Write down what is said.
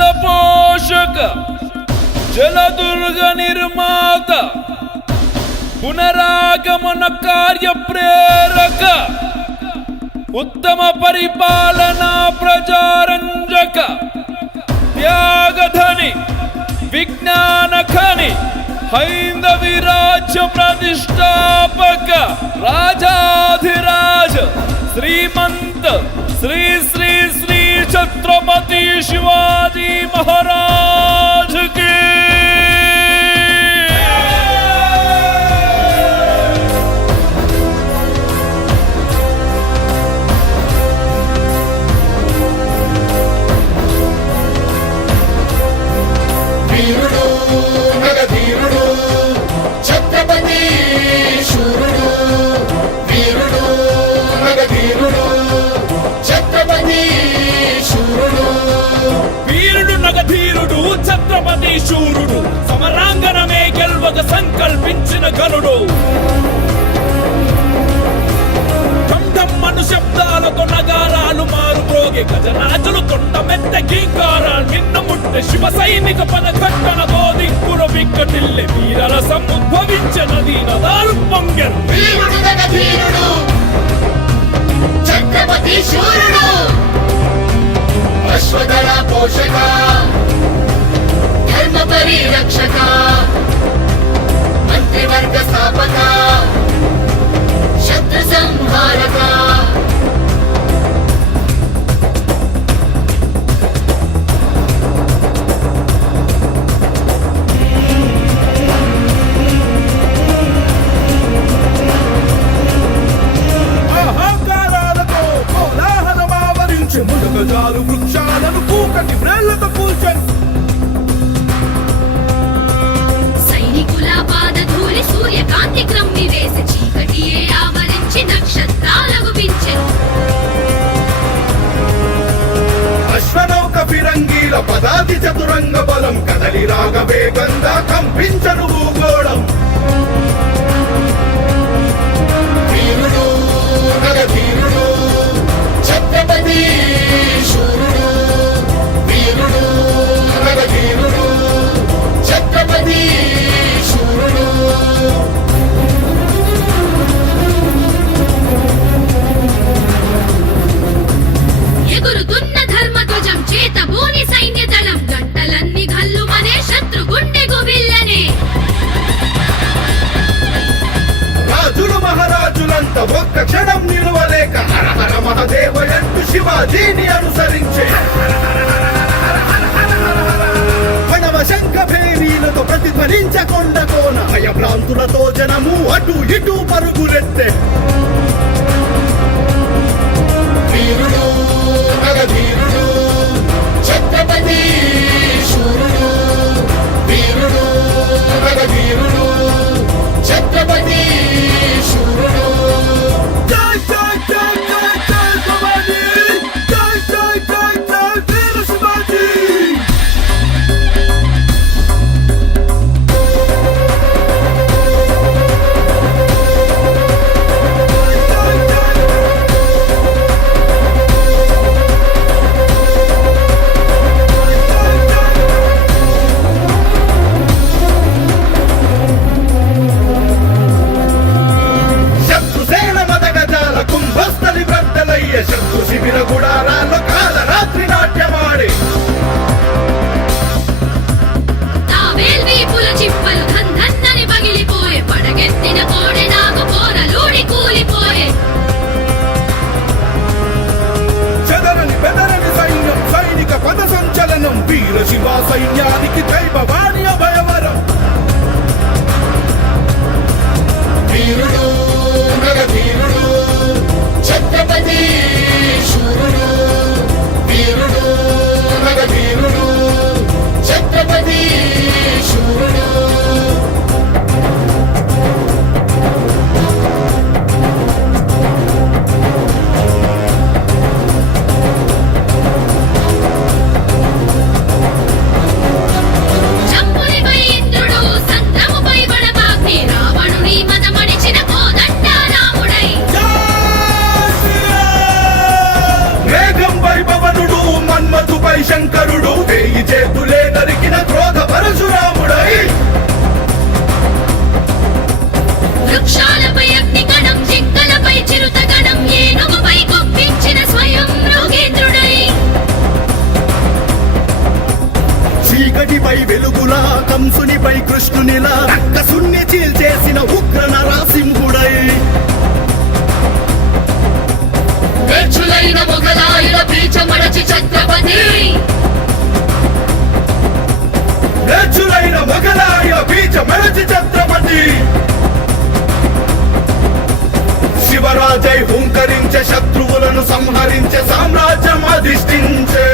జగదల పోషక జలదుర్గ నిర్మాత పునరాగమన కార్య ప్రేరక ఉత్తమ పరిపాలనా ప్రజారంజక త్యాగధని విజ్ఞాన ఖని హైందవి రాజ్య ప్రతిష్టాపక రాజాధిరాజ శ్రీమంత శ్రీ శ్రీ శ్రీ ఛత్రపతి శివాజీ మహారాజ్ కి ఛత్రపతి శూరుడు సమరాంగణమే గెల్వక సంకల్పించిన గనుడు ఢంఢమ్మను శబ్దాలతో నగారాలు మారు ప్రోగే గజరాజులు తొండమెత్త గీంకారాలు నిన్న ముట్టె శివ సైనిక పద ఘట్టనతో దిక్కుర విక్కటిల్లె వీరరసం ఉద్భవించే నదీ నదాలు పొంగెను ఛత్రపతి శూరుడు అశ్వదళ పోషక ధర్మ పరిరక్షక మంత్రివర్గ స్థాపక శత్రు సంహారక ఆహాకారాలతో కోలాహలం ఆవరించి ముడుగజాలు వృక్షాలను కూకటి వ్రేళ్లతో కూల్చను సూర్యకాంతి క్రమ్మి వేసి చీకటియే ఆవరించి నక్షత్రాలకు వించెను అశ్వనౌక ఫిరంగీల పదాతి చతురంగ బలం కదలి రాగ వేగంగా కంపించను భూగోళం వీరుడు నగధీరుడు ఛత్రపతి శూరుడు వీరుడు నగధీరుడు ఛత్రపతి శూరుడు ఎగురుతున్న ధర్మధ్వజం చేత బోని సైన్య దళం గంటలన్నీ గల్లుమనే శత్రు గుండె గుబిల్లనే రాజులు మహారాజులంత ఒక్క క్షణం నిలువలేక హర హర మహదేవయంటూ శివాజీని అనుసరించే ప్రణవ శంఖ భేరీలతో ప్రతిధ్వనించకొండ కోన భయభ్రాంతులతో జనము అటు ఇటు పరుగులెత్తే వీరుడు నగధీరుడు ఛత్రపతి శూరుడు వీరుడు నగధీరుడు ఛత్రపతి శూరుడు జై జై జై జై జై భవానీ జై జై జై జై వీర శివాజీ శత్రుసేన మదగజాల కుంభస్థలి బ్రద్దలయ్య శత్రు శిబిర గుడారాల్లో కాల రాత్రి నాట్యమాడే తావేల్వీపుల చిప్పలు ధన్ధన్నని పగిలిపోయే పడగెత్తిన కోడె నాకు కోరలూడి కూలిపోయే చెదరని బెదరని సైన్యం సైనిక పద సంచలనం వీర శివ సైన్యానికి దైవవాణి అభయవరం వీరుడు నగధీరుడు ఛత్రపతి శూరుడు వీరుడు నగధీరుడు ఛత్రపతి శూరుడు వీరుడు వేయి చేతులే నరికిన క్రోధ పరశురాముడై వృక్షాలపై అగ్ని గణం జింకలపై చిరుత గణం ఏనుగుపై కొప్పించిన స్వయం మృగేంద్రుడై చీకటిపై వెలుగులా కంసునిపై కృష్ణునిలా రక్కసుణ్ణి చీల్చేసిన ఉగ్ర నరసింహుడై నేర్చులైన మొగలాయుల పీచమడచి ఛత్రపతి నేర్చులైన మొగలాయ బీజ మరచి ఛత్రపతి శివరాజై హుంకరించే శత్రువులను సంహరించే సామ్రాజ్యం అధిష్ఠించే